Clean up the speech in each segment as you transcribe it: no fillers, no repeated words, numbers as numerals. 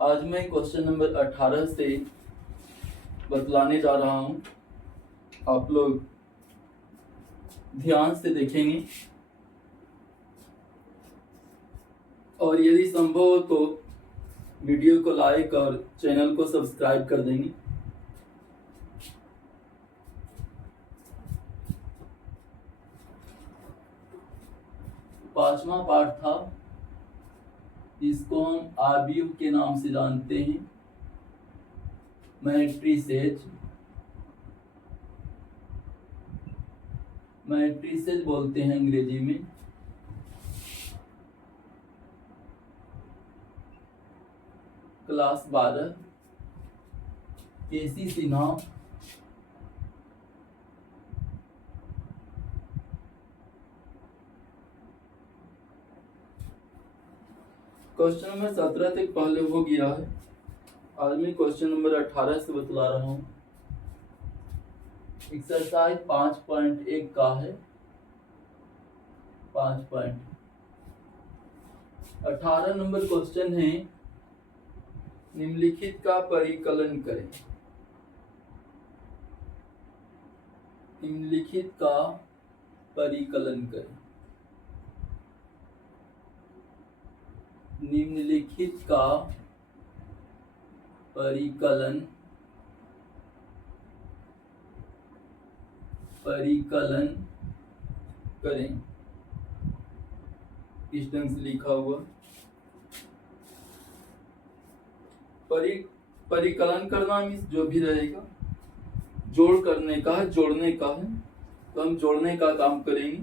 आज मैं question number 18 से बतलाने जा रहा हूं। आप लोग ध्यान से देखेंगे और यदि संभव हो तो वीडियो को लाइक और चैनल को सब्सक्राइब कर देंगे। पांचवा पार्ट था, इसको हम आव्यूह के नाम से जानते हैं, मैट्रिसेज बोलते हैं अंग्रेजी में। क्लास 12 केसी सिन्हा। क्वेश्चन नंबर 17 तक पहले हो गया है। आज मैं क्वेश्चन नंबर 18 से बतला रहा हूं। एक्सरसाइज 5.1 का है। 5.18 नंबर क्वेश्चन है, निम्नलिखित का परिकलन करें। निम्नलिखित का परिकलन करें। निम्नलिखित का परिकलन करें। इस ढंग से लिखा हुआ परिकलन करना मीन्स जो भी रहेगा जोड़ करने का है, जोड़ने का है, तो हम जोड़ने का काम करेंगे।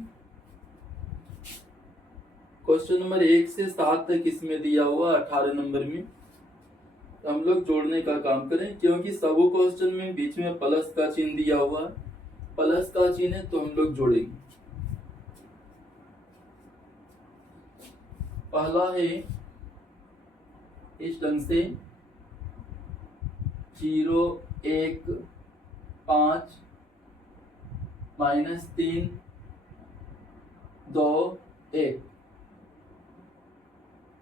क्वेश्चन नंबर 1 से 7 तक इसमें दिया हुआ 18 नंबर में, तो हम लोग जोड़ने का काम करें, क्योंकि सब क्वेश्चन में बीच में प्लस का चिन्ह दिया हुआ है। प्लस का चिन्ह है तो हम लोग जोड़ेंगे। पहला है इस ढंग से 0 1 5 -3 2 1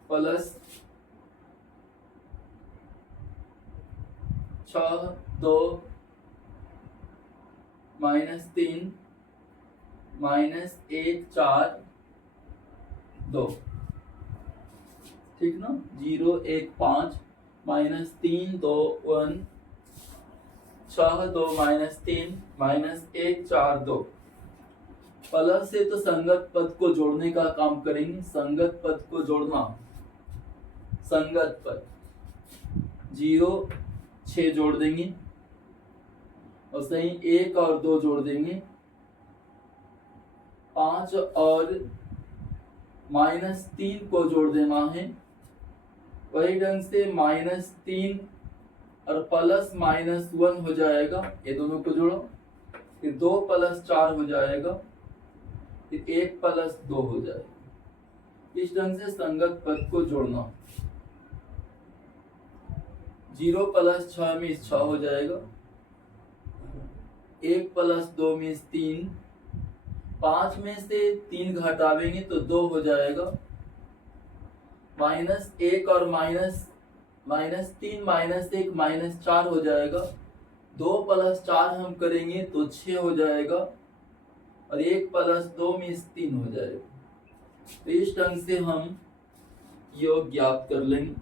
प्लस 6 2 -3 -1 4 2। ठीक ना। 0 1 5 -3 2 1 6 2 -3 -1 4 2। प्लस से तो संगत पद को जोड़ने का काम करेंगे। संगत पद को जोड़ना, संगत पद 0 6 जोड़ देंगे और सही 1 और 2 जोड़ देंगे। 5 और -3 को जोड़ देना है। वही ढंग से -3 और प्लस -1 हो जाएगा, ये दोनों को जोड़ो। फिर 2 + 4 हो जाएगा, फिर 1 + 2 हो जाएगा। इस ढंग से संगत पद को जोड़ना। 0 + 6 में 6 हो जाएगा, 1 + 2 में 3, 5 में से 3 घटावेंगे तो 2 हो जाएगा। -1 और -3 -1 -4 हो जाएगा। 2 + 4 हम करेंगे तो 6 हो जाएगा और 1 + 2 में 3 हो जाएगा। तो इस ढंग से हम योग ज्ञात कर लेंगे।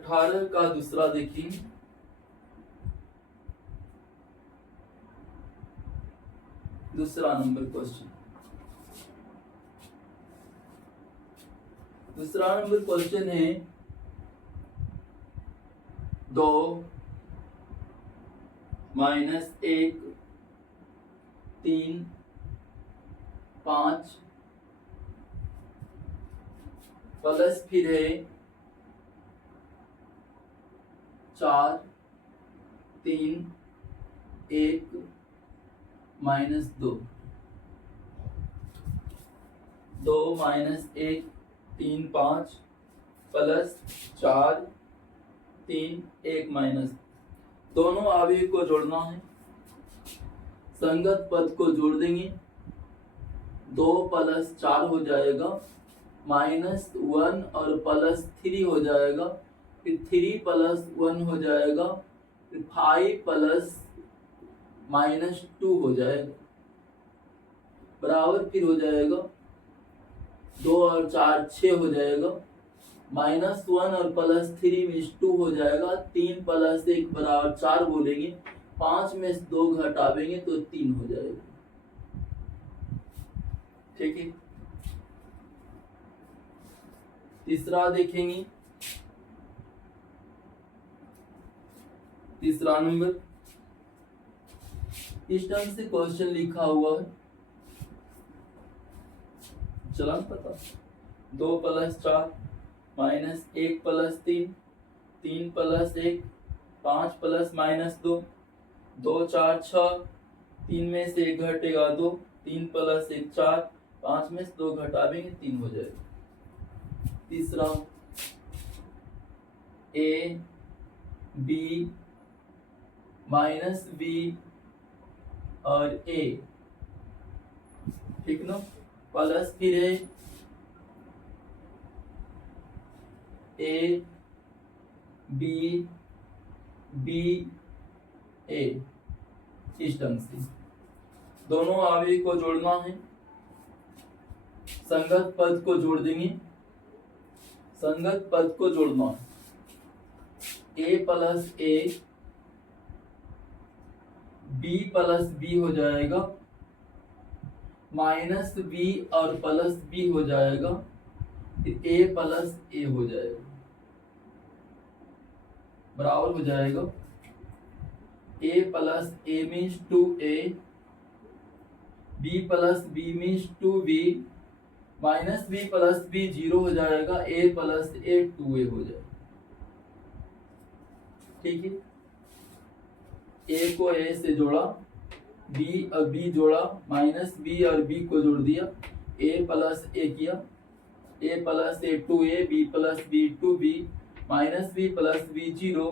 18 का दूसरा देखेंगे। दूसरा नंबर क्वेश्चन, दूसरा नंबर क्वेश्चन है 2 माइनस 1 3 5 प्लस फिर है 4 3 1 माइनस 2 2 माइनस 1 3 5 प्लस 4 3 1 माइनस, दोनों आवेग को जोड़ना है। संगत पद को जोड़ देंगे, 2 प्लस 4 हो जाएगा, -1 और +3 हो जाएगा, फिर 3 प्लस 1 हो जाएगा, फिर 5 प्लस -2 हो जाएगा, बराबर फिर हो जाएगा 2 और 4 6 हो जाएगा, -1 और +3 में 2 हो जाएगा, 3 प्लस 1 बराबर 4 बोलेंगे, 5 में से 2 घटावेंगे तो 3 हो जाएगा। ठीक है, तीसरा देखेंगे, तीसरा नंबर इस ढंग से क्वेश्चन लिखा हुआ है, चला पता 2 plus 4 minus 1 plus 3 3 plus 1 5 plus -2 2 4 6 3 में से 1 घटेगा 2 3 प्लस 1 4 5 में से 2 घटावेंगे 3 हो जाएगा। तीसरा a b माइनस b और a, ठीक ना, प्लस फिर है a b b a, इस ढंग से दोनों आवेग को जोड़ना है। संगत पद को जोड़ देंगे, संगत पद को जोड़ना है, a plus a b plus b हो जाएगा, माइनस b और प्लस b हो जाएगा, फिर a प्लस a हो जाएगा, बराबर हो जाएगा a plus a means 2a, b plus b means 2b, minus b plus b 0 हो जाएगा, a प्लस a 2a हो जाएगा। ठीक है, a को a से जोड़ा, b और b जोड़ा, माइनस b और b को जोड़ दिया, a प्लस a किया, a plus a 2a, b plus b 2b, minus b plus b 0,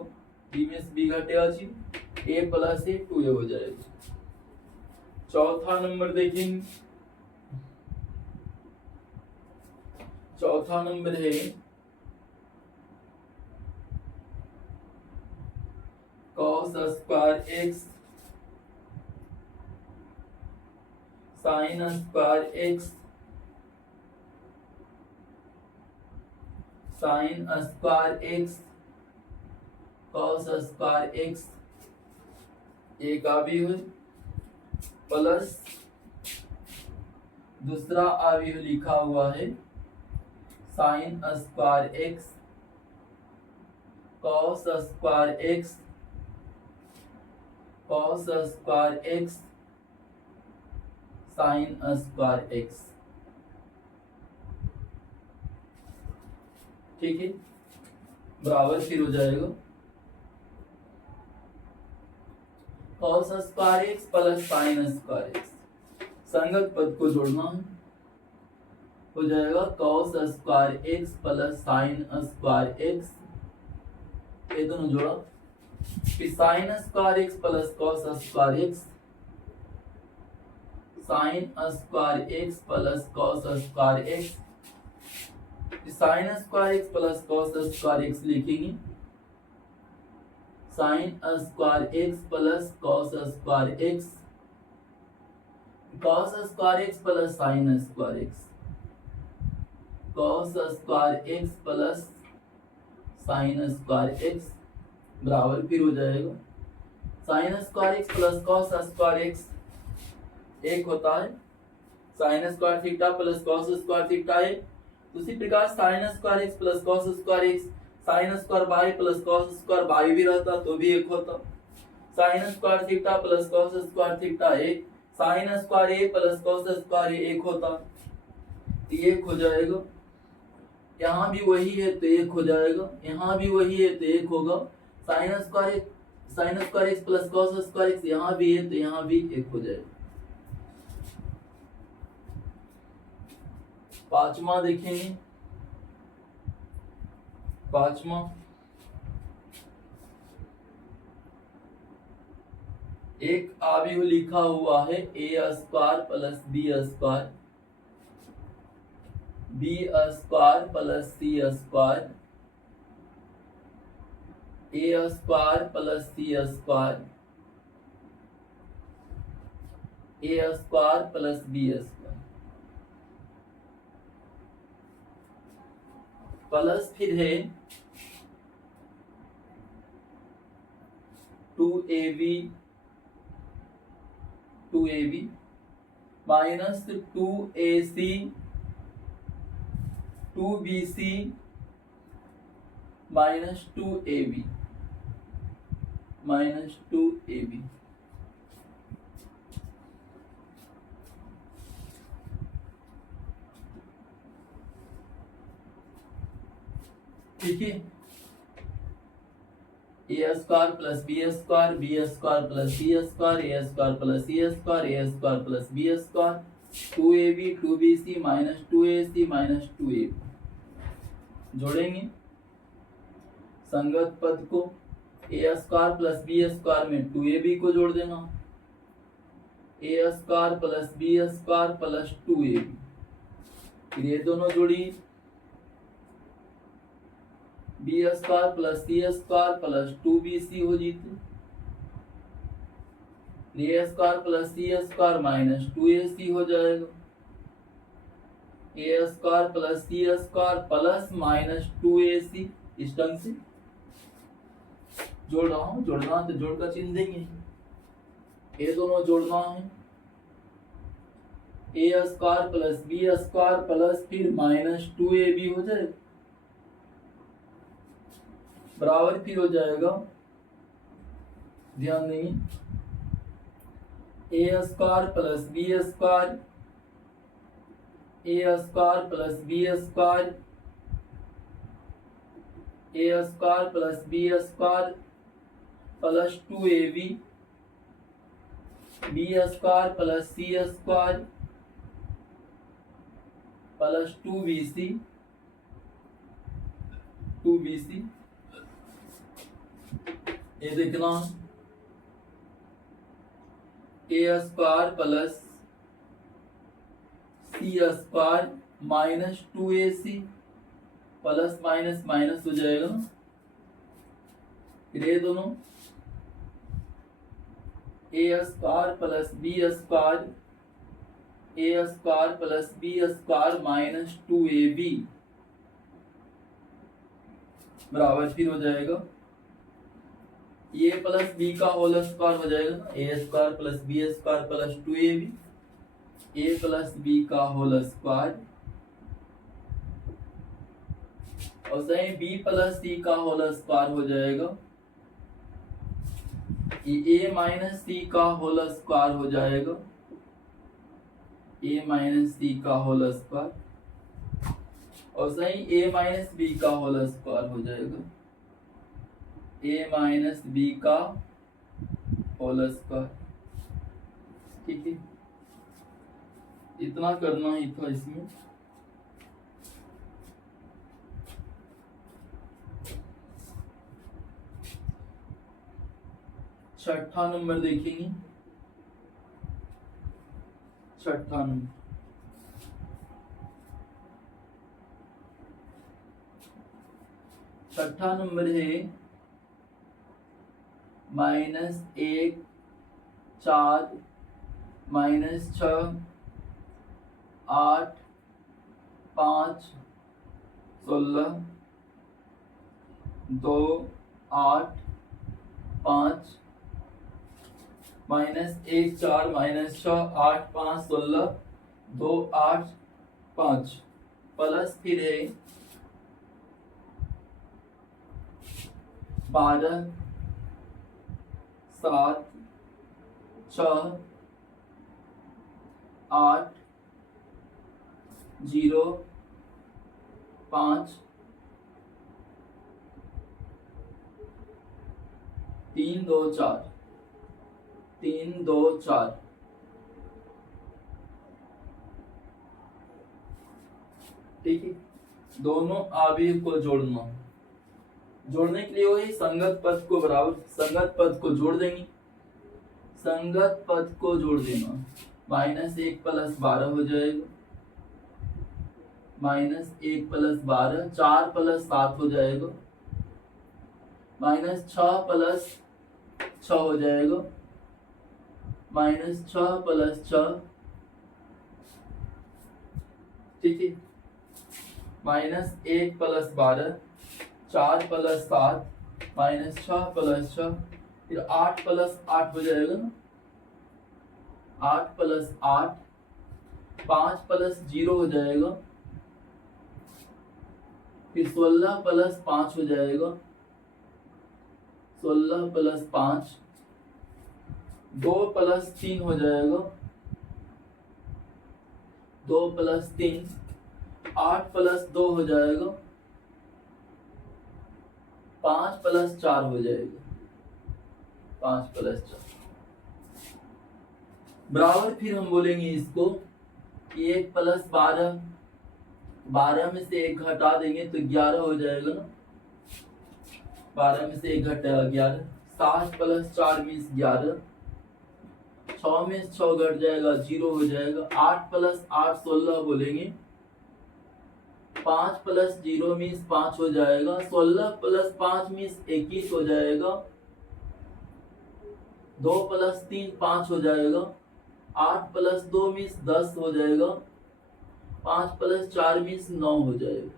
b में से b घटेगा 0, a प्लस a 2a हो जाएगा। चौथा नंबर देखेंगे, चौथा नंबर है cos square x sin square x sin square x cos square x एक अवयव प्लस दूसरा अवयव लिखा हुआ है sin square x cos square x cos square x sin square x। ठीक है, बराबर फिर हो जाएगा cos square x plus sin square x, संगत पद को जोड़ना है, हो जाएगा cos square x plus sin square x, ये दोनों जोड़ा, फिर sin square x plus cos square x, sin square x plus cos square x, sin square x plus cos square x लिखेंगे, sin square x plus cos square x, cos square x plus sin square x, cos square x plus sine square x बराबर फिर हो जाएगा sine square x plus cos square x एक होता है sign square theta plus cos square theta है। उसी प्रकार sine square x plus cos square x sine square by plus cos square by भी रहता तो भी एक होता। Sign square theta plus cos square theta एक साइन स्क्वायर ए प्लस कॉस स्क्वायर ए एक होता एक हो जाएगा। यहाँ भी वही है तो एक हो जाएगा, यहाँ भी वही है तो एक होगा। Sine square x plus cos square x यहाँ भी है तो यहाँ भी एक हो जाएगा। पांचवा देखेंगे, पांचवा एक आव्यूह लिखा हुआ है A square plus B square B square plus C square A square plus C square A square plus B square plus फिर है 2ab minus 2ac 2bc minus 2ab ठीक है। A square plus B square B square plus C square A square plus C square A square plus B square 2ab 2bc minus 2ac minus 2ab जोड़ेंगे संगत पद को A square plus B square में 2ab को जोड़ देना A square plus B square plus 2ab फिर ये दोनों जोड़ी B square plus C square plus 2bc हो जीते A square plus C square minus 2ac हो जाएगा ए square plus C square plus minus 2ac इस ढंग से जोड़ रहा हूं। जोड़ना तो जोड़ का चिन्ह देंगे ये दोनों जोड़ना है A square plus B square plus फिर माइनस 2ab हो जाएगा बराबर फिर हो जाएगा ध्यान देंगे A square plus B square A square plus B square A square plus B square plus 2ab B square plus C square plus 2bc ये देखना A square plus C square minus 2ac plus minus minus हो जाएगा ना फिर ये दोनों A square plus B square A square plus B square minus 2ab बराबर फिर हो जाएगा ए प्लस बी का होल स्क्वायर हो जाएगा ना A square plus B square plus 2ab A plus B का होल स्क्वायर और सही बी प्लस सी का होल स्क्वायर हो जाएगा ए माइनस सी का होल स्क्वायर हो जाएगा ए माइनस सी का होल स्क्वायर और सही ए माइनस बी का होल स्क्वायर हो जाएगा ए माइनस बी का होल स्क्वायर ठीक है। इतना करना ही था इसमें। छठा नंबर देखेंगे छठा नंबर छठा नंबर है -1 4 -6 8 5 16 2 8 5 -1 4 -6 8 5 16 2 8 5 प्लस फिर है 12 7 6 8 0 5 3 2 4 3 2 4 ठीक है। दोनों आवेग को जोड़ना, जोड़ने के लिए वही संगत पद को बराबर संगत पद को जोड़ देंगे, संगत पद को जोड़ देना। -1 + 12 हो जाएगा, -1 + 12 4 + 7 हो जाएगा, -6 + 6 हो जाएगा, -6 + 6 ठीक है। -1 + 12 4 + 7 -6 + 6 फिर 8 + 8 हो जाएगा ना, 8 + 8 5 + 0 हो जाएगा, फिर 16 + 5 हो जाएगा, 16 + 5 2 + 3 हो जाएगा, 2 + 3 8 + 2 हो जाएगा, 5 + 4 हो जाएगा, 5 + 4 बराबर। फिर हम बोलेंगे इसको कि 1 + 12 12 में से 1 घटा देंगे तो 11 हो जाएगा ना, 12 में से 1 घटा 11, 7 + 4 = 11, 6 में 6 घट जाएगा 0 हो जाएगा, 8 + 8 16 बोलेंगे, 5 + 0 = 5 हो जाएगा, 16 + 5 = 21 हो जाएगा, 2 + 3 5 हो जाएगा, 8 + 2 = 10 हो जाएगा, 5 + 4 = 9 हो जाएगा।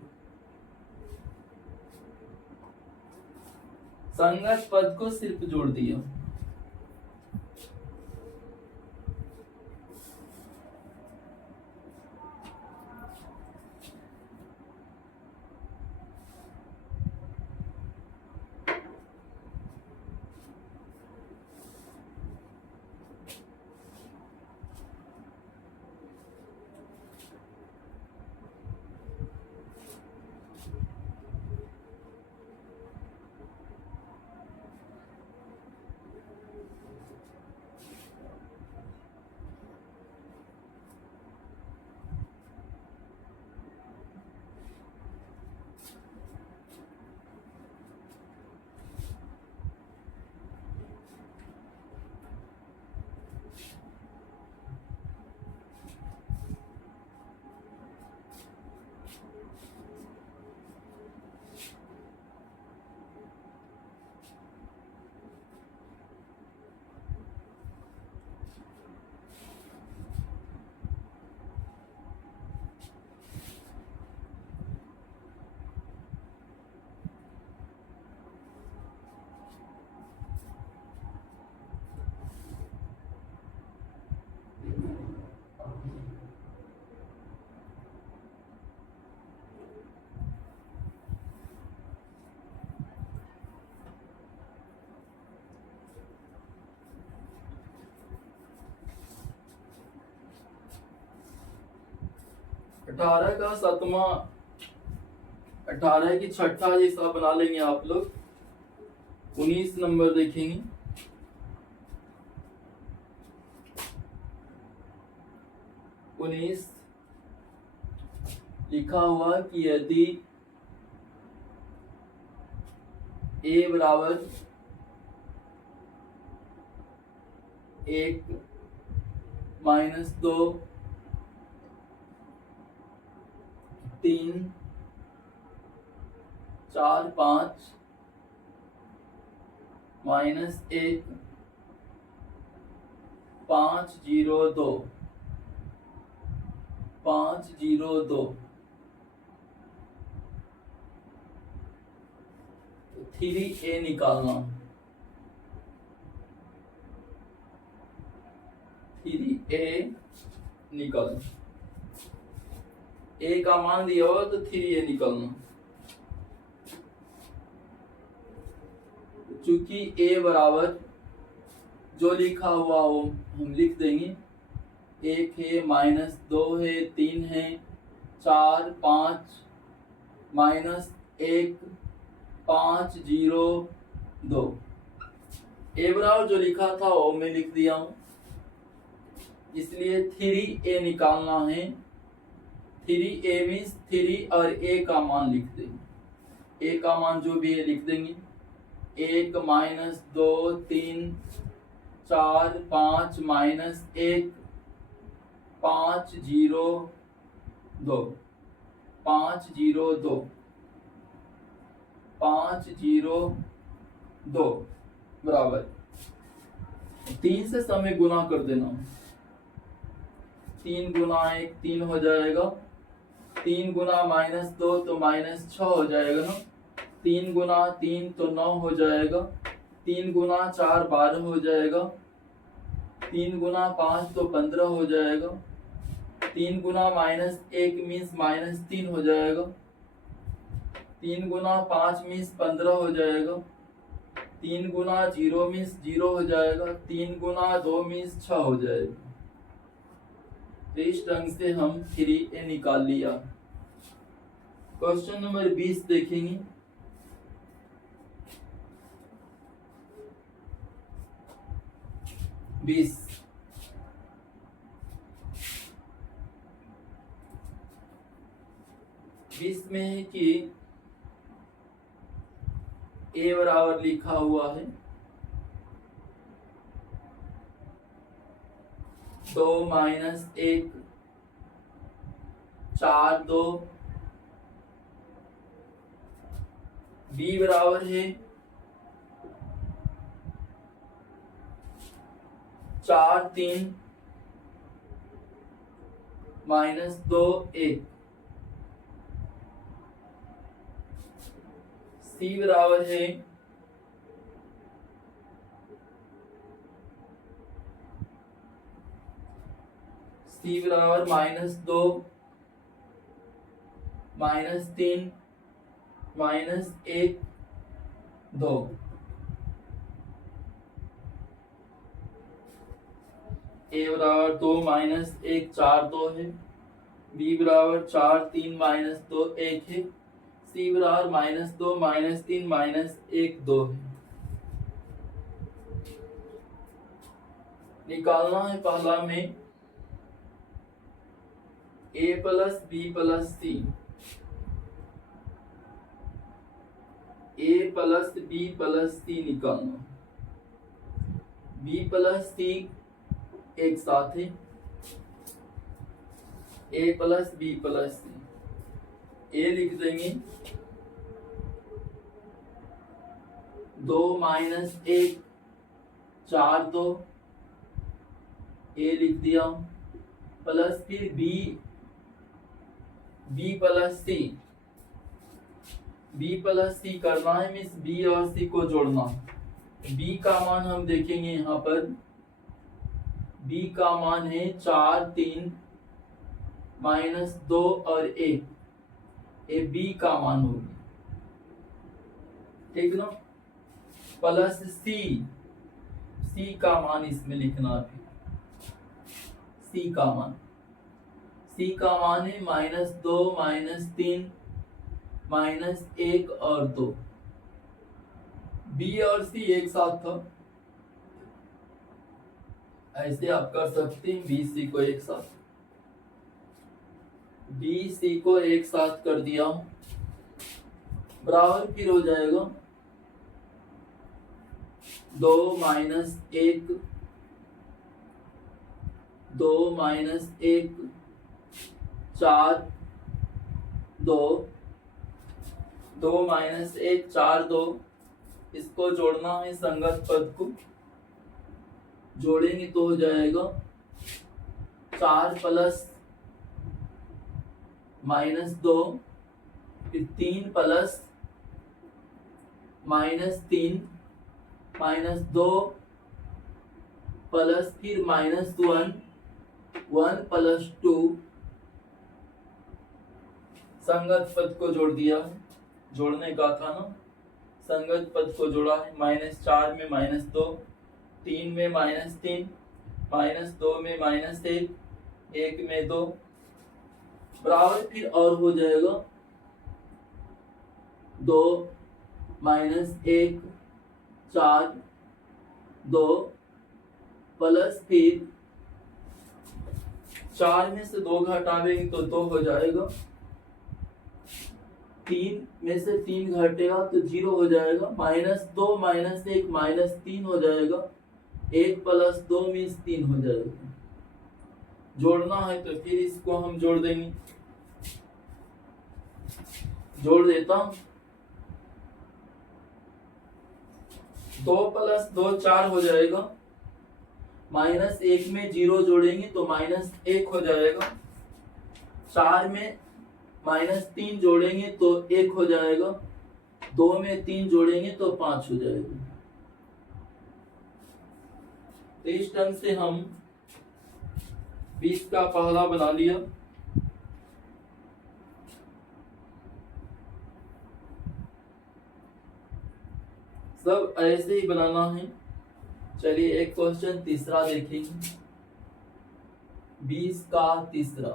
संगत पद को सिर्फ जोड़ दिया। अठारह का सातवां 18 की छठा जैसा बना लेंगे आप लोग। 19 नंबर देखेंगे। उन्नीस लिखा हुआ कि यदि a बराबर 1 -2 3 4 5 -1 5 0 2 5 0 2 3a निकालना, 3a निकालना, a का मान दिया हो तो 3a निकालना। चूंकि a बराबर जो लिखा हुआ हो हम लिख देंगे, 1 है, -2 है, 3 है, 4, 5, -1, 5, 0, 2। ए बराबर जो लिखा था वो मैं लिख दिया हूं, इसलिए 3a निकालना है। 3a मीन्स 3 और a का मान लिख देंगे, a का मान जो भी है लिख देंगे। 1, -2, 3, 4, 5, -1, 5, 0, 2, 5, 0, 2, 5, 0, 2 बराबर 3 से समय गुना कर देना। 3 गुना 1 3 हो जाएगा, 3 गुना -2 तो -6 हो जाएगा ना, 3 गुना 3 तो 9 हो जाएगा, 3 गुना 4 12 हो जाएगा, 3 गुना 5 तो 15 हो जाएगा, 3 गुना -1 मीन्स -3 हो जाएगा, 3 गुना 5 मीन्स 15 हो जाएगा, 3 गुना 0 मीन्स 0 हो जाएगा, 3 गुना 2 मीन्स 6 हो जाएगा। तो इस ढंग से हम 3a निकाल लिया। क्वेश्चन नंबर 20 देखेंगे। बीस में है कि a बराबर लिखा हुआ है 2 - 1, 4, 2। b बराबर है 4, 3, -2, 1। c बराबर है -2, -3, -1, 2। a बराबर 2 - 1 4 2 है, b बराबर 4 3 -2 1 है, c बराबर -2 -3 -1 2 है। निकालना है पहला में a + b + c, a + b + c निकालना। b + c एक साथ है, a + b + c। a लिख देंगे 2 - 1 4 2, a लिख दिया, प्लस फिर b + c। b + c करना है मीन्स b और c को जोड़ना। b का मान हम देखेंगे यहाँ पर, b का मान है 4 3 -2 और 1, ये b का मान होगी, ठीक ना। प्लस c का मान इसमें लिखना है। c का मान है -2 -3 -1 और 2। b और c एक साथ था, ऐसे आप कर सकते हैं। b c को एक साथ कर दिया, बराबर फिर हो जाएगा 2 - 1 2 - 1 4 2 2 - 1 4 2। इसको जोड़ना है, संगत पद को जोड़ेंगे तो हो जाएगा 4 + -2, फिर 3 + -3 -2 प्लस फिर -1 1 + 2 संगत पद को जोड़ दिया है, जोड़ने का था ना, संगत पद को जोड़ा है। -4 में -2, 3 में -3, -2 में -1, 1 में 2 बराबर फिर और हो जाएगा 2 -1 4 2 प्लस फिर 4 में से 2 घटावेंगे तो 2 हो जाएगा, 3 में से 3 घटेगा तो 0 हो जाएगा, -2 -1 -3 हो जाएगा, 1 + 2 मीन्स 3 हो जाएगा। जोड़ना है तो फिर इसको हम जोड़ देंगे, जोड़ देता हूं। 2 + 2 4 हो जाएगा, -1 में 0 जोड़ेंगे तो -1 हो जाएगा, 4 में -3 जोड़ेंगे तो 1 हो जाएगा, 2 में 3 जोड़ेंगे तो 5 हो जाएगा। तो इस ढंग से हम 20 का पहला बना लिया। सब ऐसे ही बनाना है। चलिए एक क्वेश्चन तीसरा देखेंगे। 20 का तीसरा,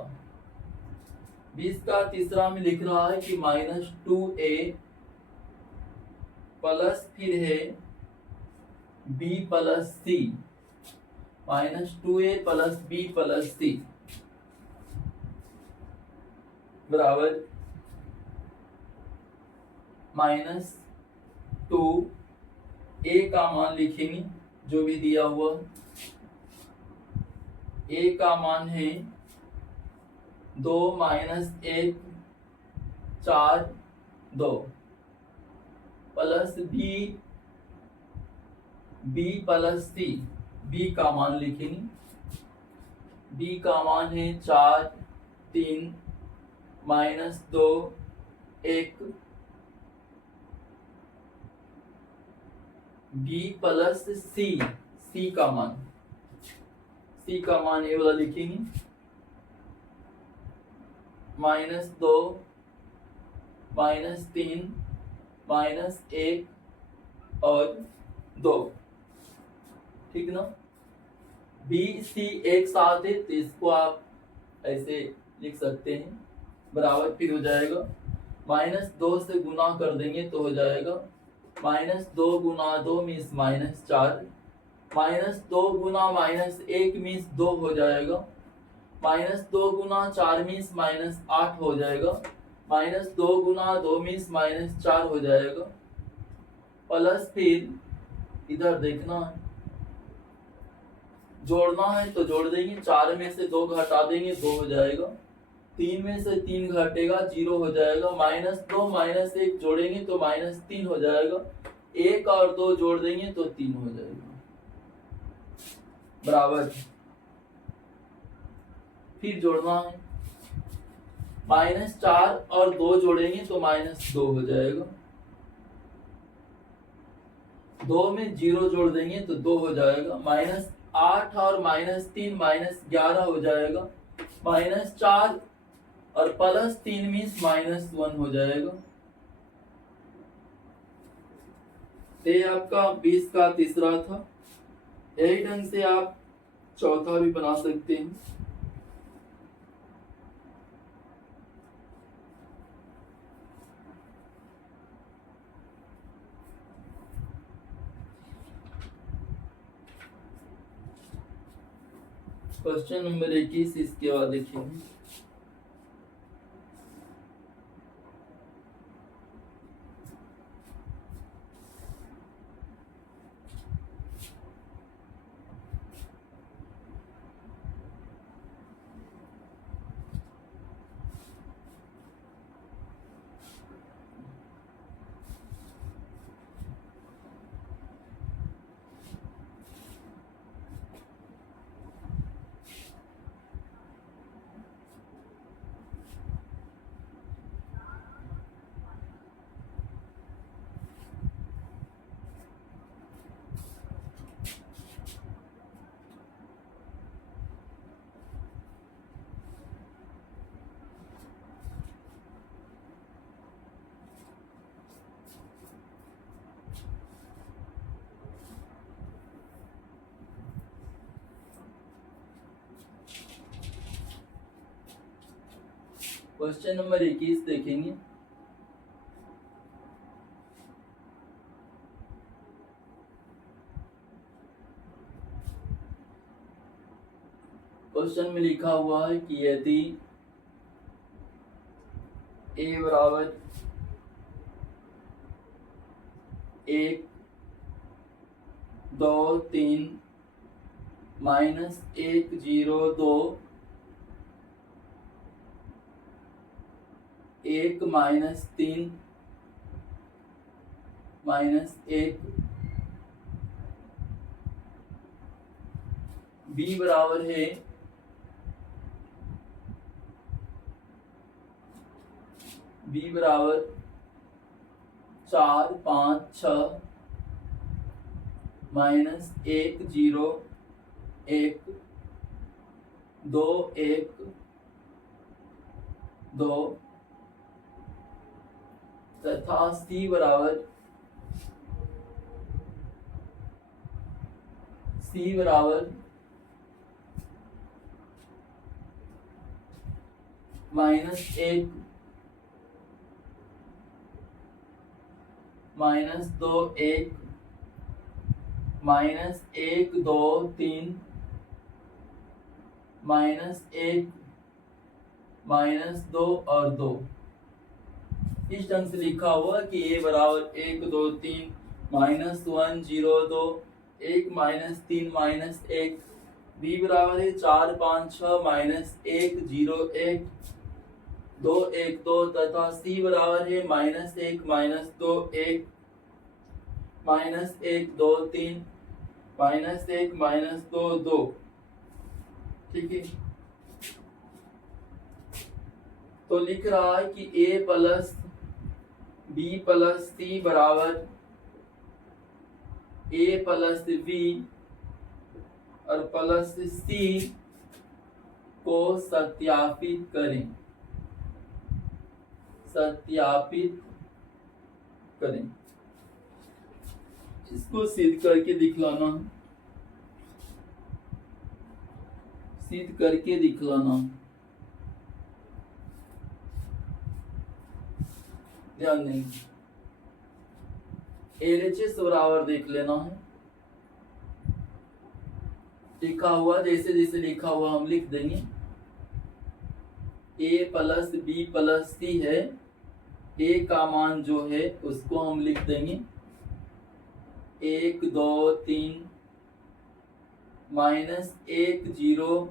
20 का तीसरा में लिख रहा है कि -2a प्लस फिर है b + c, -2a + b + c बराबर -2 a का मान लिखेंगे जो भी दिया हुआ, a का मान है 2 - 1 4 2 प्लस b + c, b का मान लिखेंगे, b का मान है 4 3 -2 1 b + c, c का मान, c का मान ये वाला लिखेंगे, -2 -3 -1 और 2, ठीक ना। b c एक साथ है तो इसको आप ऐसे लिख सकते हैं, बराबर फिर हो जाएगा -2 से गुना कर देंगे तो हो जाएगा -2 × 2 मीन्स -4, -2 × -1 मीन्स 2 हो जाएगा, -2 × 4 मीन्स -8 हो जाएगा, -2 × 2 मीन्स -4 हो जाएगा, प्लस फिर इधर देखना है, जोड़ना है तो जोड़ देंगे, 4 में से 2 घटा देंगे 2 हो जाएगा, 3 में से 3 घटेगा 0 हो जाएगा, -2 -1 जोड़ेंगे तो -3 हो जाएगा, 1 और 2 जोड़ देंगे तो 3 हो जाएगा, बराबर फिर जोड़ना है, -4 और 2 जोड़ेंगे तो -2 हो जाएगा, 2 में 0 जोड़ देंगे तो 2 हो जाएगा, -8 और -3 -11 हो जाएगा, -4 और +3 मीन्स -1 हो जाएगा। ये आपका 20 का तीसरा था। यही ढंग से आप चौथा भी बना सकते हैं। क्वेश्चन नंबर 21 इसके बाद देखेंगे। क्वेश्चन नंबर 21 देखेंगे। क्वेश्चन में लिखा हुआ है कि यदि a बराबर 1, 2, 3 माइनस 1, 0, 2 1 माइनस 3 माइनस 1 b बराबर है b बराबर 4, 5, 6 माइनस 1, 0, 1 2, 1 2 तथा c बराबर -1 -2, 1 -1, 2, 3 -1 -2 और 2। इस ढंग से लिखा हुआ कि a बराबर 1, 2, 3 -1, 0, 2 1 -3 -1 b बराबर है 4, 5, 6 -1, 0, 1 2, 1, 2 तथा c बराबर है -1 -2 1 -1, 2, 3 -1 -2 2। ठीक है, तो लिख रहा है कि a plus b plus c बराबर a प्लस b और प्लस c को सत्यापित करें। इसको सिद्ध करके दिखलाना ध्यान देंगे। LHS बराबर देख लेना है, लिखा हुआ जैसे जैसे लिखा हुआ हम लिख देंगे। a plus b plus c है, a का मान जो है उसको हम लिख देंगे 1, 2, 3 -1, 0,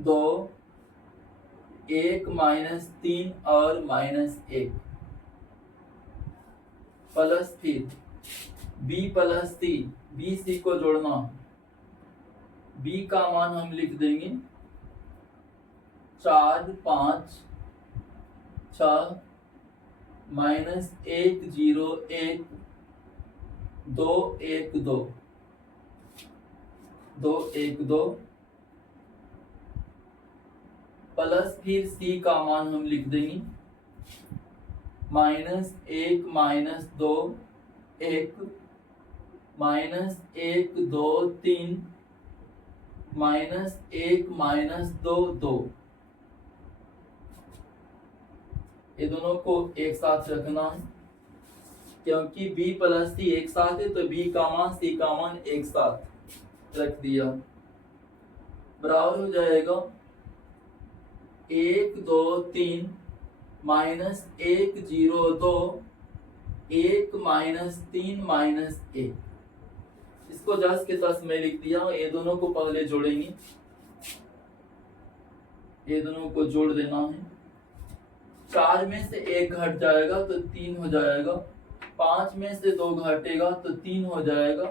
2 1 -3 और -1 प्लस फिर b plus c, b c को जोड़ना, b का मान हम लिख देंगे 4, 5, 6 -1, 0, 1 2, 1, 2 2, 1, 2 प्लस फिर c का मान हम लिख देंगे -1, -2 1 -1, 2, 3 -1, -2 2। ये दोनों को एक साथ रखना है क्योंकि b प्लस c एक साथ है, तो b का मान c का मान एक साथ रख दिया, बराबर हो जाएगा 1, 2, 3 -1, 0, 2 1 -3 -1। इसको 10 के 10 में लिख दिया। ये दोनों को पहले जोड़ेंगे, ये दोनों को जोड़ देना है। 4 में से 1 घट जाएगा तो 3 हो जाएगा, 5 में से 2 घटेगा तो 3 हो जाएगा,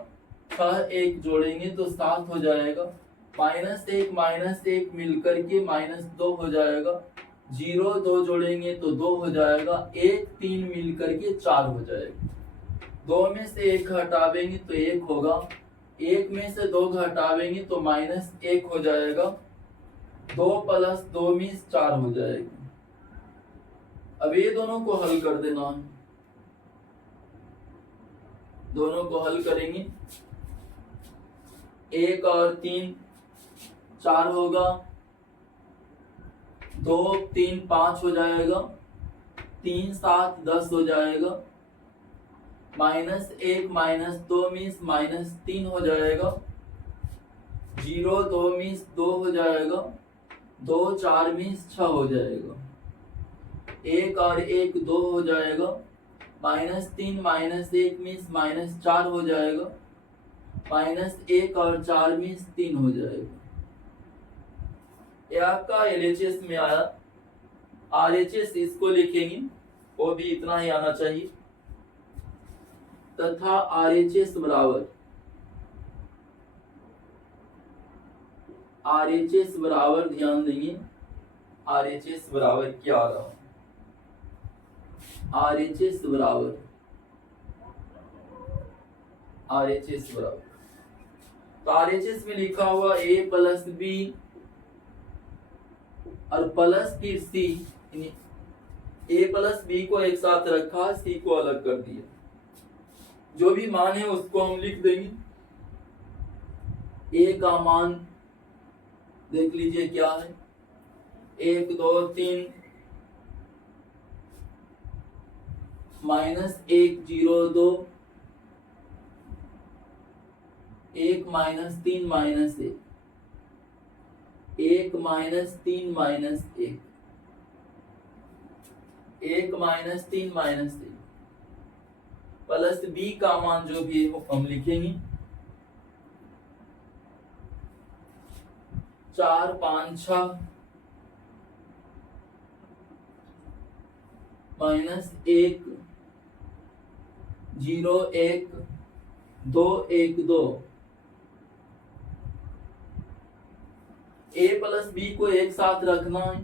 6 1 जोड़ेंगे तो 7 हो जाएगा, -1 मिलकर के -2 हो जाएगा, 0 2 जोड़ेंगे तो 2 हो जाएगा, 1 3 मिलकर के 4 हो जाएगा। 2 में से 1 घटावेंगे तो 1 होगा, 1 में से 2 घटावेंगे तो -1 हो जाएगा, 2 प्लस 2 में 4 हो जाएगा। अब ये दोनों को हल कर देना है, दोनों को हल करेंगे, 1 और 3 4 होगा, 2 3 5 हो जाएगा, 3 7 10 हो जाएगा, -1 -2 मीन्स -3 हो जाएगा, 0 2 मीन्स 2 हो जाएगा, 2 4 मीन्स 6 हो जाएगा, 1 और 1 2 हो जाएगा, -3 -1 मीन्स -4 हो जाएगा, -1 और 4 मीन्स 3 हो जाएगा। ये आपका LHS में आया। RHS इसको लिखेंगे, वो भी इतना ही आना चाहिए। तथा RHS बराबर ध्यान देंगे, RHS बराबर क्या आ रहा है। RHS बराबर तो RHS में लिखा हुआ A प्लस B और प्लस फिर C, A प्लस B को एक साथ रखा, C को अलग कर दिया। जो भी मान है उसको हम लिख देंगे। A का मान देख लीजिए क्या है, 1 2 3 -1 0 2 1 -3 -1 1 -3 -1 1 -3 -1 प्लस B का मान जो भी है हम लिखेंगे 4 5 6 -1 0 1 2 1 2। A प्लस B को एक साथ रखना है,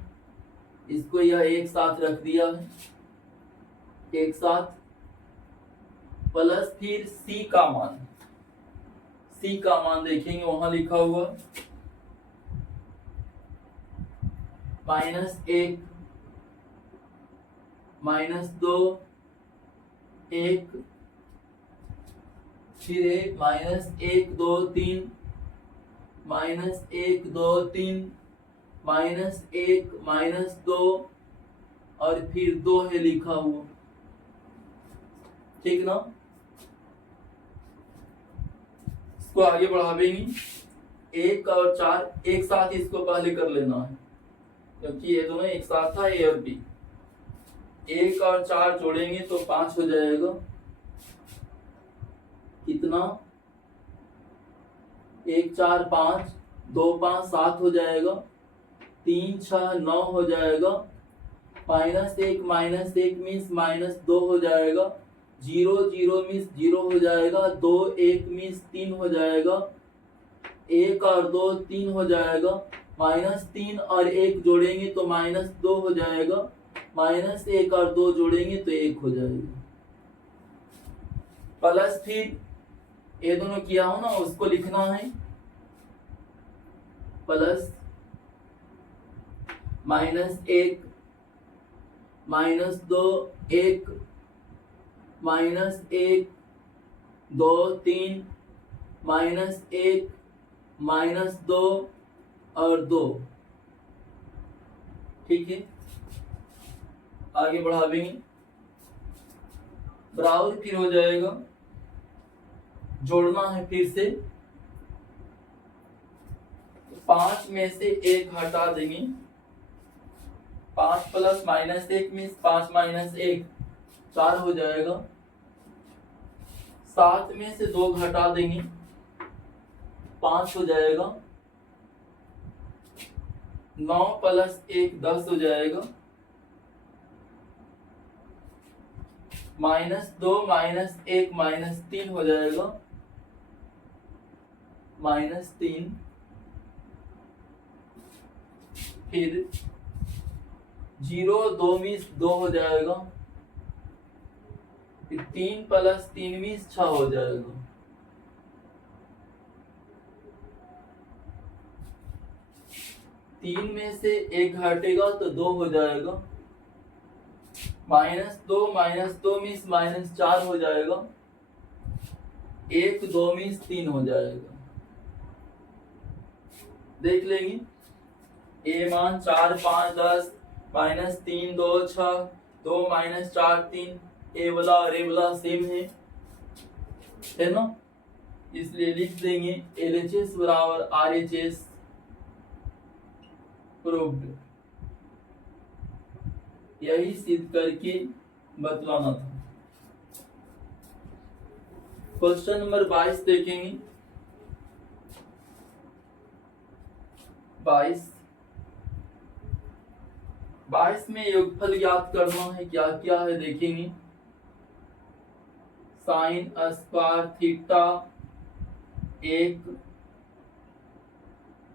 इसको यह एक साथ रख दिया है, एक साथ, प्लस फिर C का मान देखेंगे, वहां लिखा हुआ -1 -2 1 फिर -1 2 3 -1 2 3 -1 -2 और फिर 2 है लिखा हुआ, ठीक ना। इसको आगे बढ़ावेंगे, 1 और 4 एक साथ इसको पहले कर लेना है, क्योंकि ये दोनों एक साथ था A और B। 1 और 4 जोड़ेंगे तो 5 हो जाएगा, कितना 1 4 5 2 5 7 हो जाएगा, 3 6 9 हो जाएगा, -1 मीन्स -2 हो जाएगा, 0 0 मीन्स 0 हो जाएगा, 2 1 मीन्स 3 हो जाएगा, 1 और 2 3 हो जाएगा, -3 और 1 जोड़ेंगे तो -2 हो जाएगा, -1 और 2 जोड़ेंगे तो 1 हो जाएगा, प्लस फिर ये दोनों किया हो ना उसको लिखना है, प्लस -1 -2 1 -1 2 3 -1 -2 और 2, ठीक है। आगे बढ़ावेंगे, बराबर फिर हो जाएगा, जोड़ना है फिर से, 5 में से 1 हटा देंगे, 5 प्लस -1 मीन्स 5 -1 4 हो जाएगा, 7 में से 2 घटा देंगे, 5 हो जाएगा, 9 प्लस 1 10 हो जाएगा, -2 -1 -3 हो जाएगा, -3 फिर 0 2 मीन्स 2 हो जाएगा, फिर 3 प्लस 3 मीन्स 6 हो जाएगा, 3 में से 1 घटेगा तो 2 हो जाएगा, -2 मीन्स -4 हो जाएगा, 1 2 मीन्स 3 हो जाएगा। देख लेंगे ए मान 4 5 10 माइनस 3 2 6 2 माइनस 4 3, ए वाला और ए वाला सेम है ना, इसलिए लिख देंगे LHS बराबर RHS प्रूव्ड। यही सिद्ध करके बतलाना था। क्वेश्चन नंबर 22 देखेंगे। 22 में योगफल ज्ञात करना है। क्या क्या है देखेंगे। Sine square theta 1,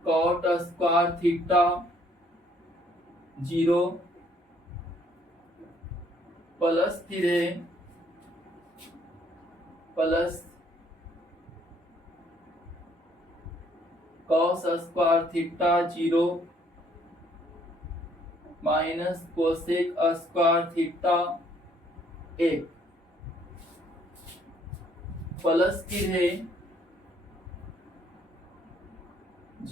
cot square theta 0, plus फिर है plus cos square theta 0 minus cosec square theta 1, plus फिर है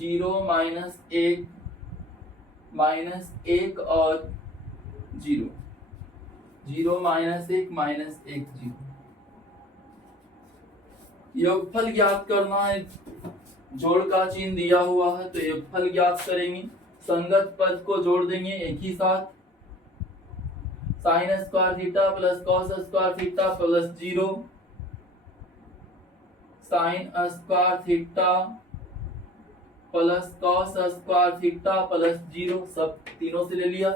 0 माइनस 1 माइनस 1 और 0, 0 माइनस 1 माइनस 1 0। योगफल ज्ञात करना है। जोड़ का चिन्ह दिया हुआ है तो योगफल ज्ञात करेंगे। संगत पद को जोड़ देंगे एक ही साथ। Sine square theta plus cos square theta plus 0, sine square theta plus cos square theta plus 0, सब तीनों से ले लिया।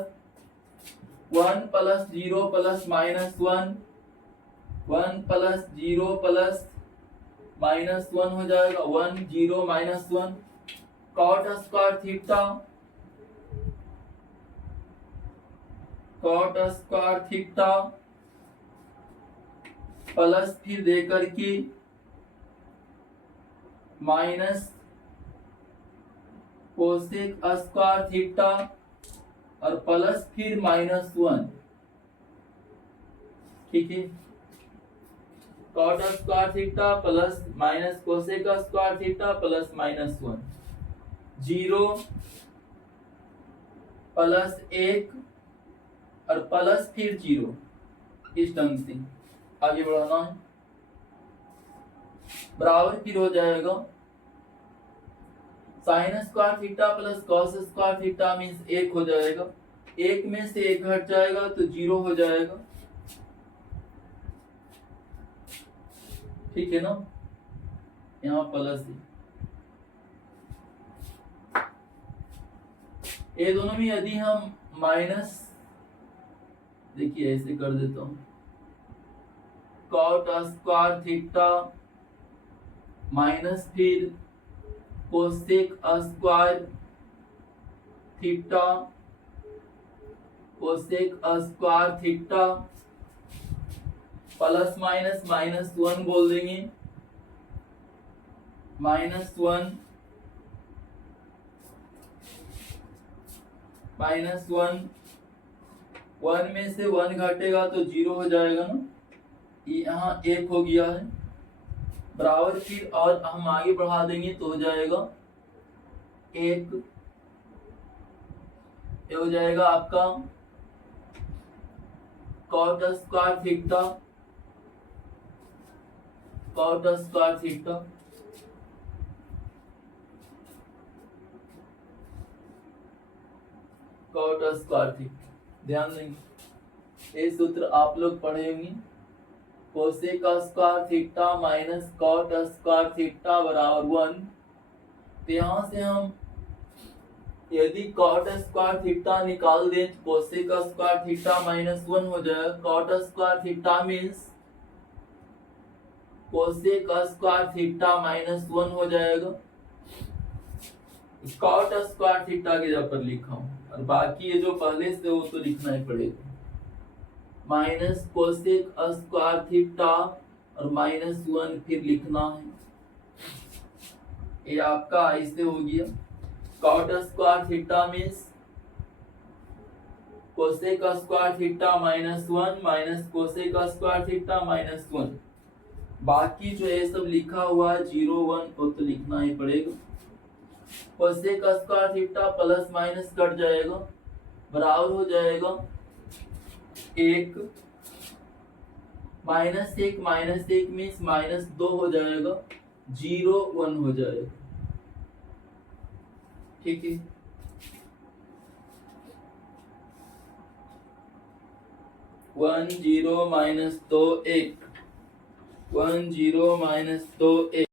1 plus 0 plus minus 1, 1 plus 0 plus minus 1 हो जाएगा। 1 0 minus 1, cot square theta plus फिर दे करके माइनस कोसेक स्क्वायर थीटा और प्लस फिर माइनस 1। ठीक है, cot square theta plus minus cosec square theta plus minus 1, 0 plus 1 और प्लस फिर 0। इस ढंग से आगे बढ़ाना है। बराबर फिर हो जाएगा sign square theta plus cos square theta means 1 हो जाएगा। 1 में से 1 घट जाएगा तो 0 हो जाएगा। ठीक है ना, यहाँ प्लस है। ये दोनों में यदि हम माइनस, देखिए ऐसे कर देता हूं, कॉट स्क्वायर थीटा माइनस फिर cosec square theta, cosec square theta plus minus minus 1 बोल देंगे। माइनस 1 माइनस 1, 1 में से 1 घटेगा तो 0 हो जाएगा ना, यहाँ 1 हो गया है। बराबर फिर और हम आगे बढ़ा देंगे तो हो जाएगा 1, ये हो जाएगा आपका cot square theta, cot square theta cot square theta. ध्यान देंगे ये सूत्र आप लोग पढ़े होंगे। Cosec square theta minus cot square theta बराबर 1। तो यहां से हम यदि कॉट स्क्वायर थीटा निकाल दें तो कोसेक स्क्वायर थीटा माइनस 1 हो जाएगा। Cot square theta means cosec square theta minus 1 हो जाएगा। कॉट स्क्वायर थीटा के जगह पर लिखा हूं और बाकी ये जो पहले से वो तो लिखना ही पड़ेगा। माइनस कोसेक स्क्वायर थीटा और माइनस 1 फिर लिखना है। ये आपका ऐसे हो गया। Cot square theta means cosec square theta minus 1 minus cosec square theta minus 1। बाकी जो है सब लिखा हुआ है 0 1 वो तो लिखना ही पड़ेगा। Cosec square theta plus minus cut जाएगा, बराबर हो जाएगा 1 माइनस एक मीन्स -2 हो जाएगा, 0 1 हो जाएगा। ठीक है, 1 0 -2 1 1 0 -2 1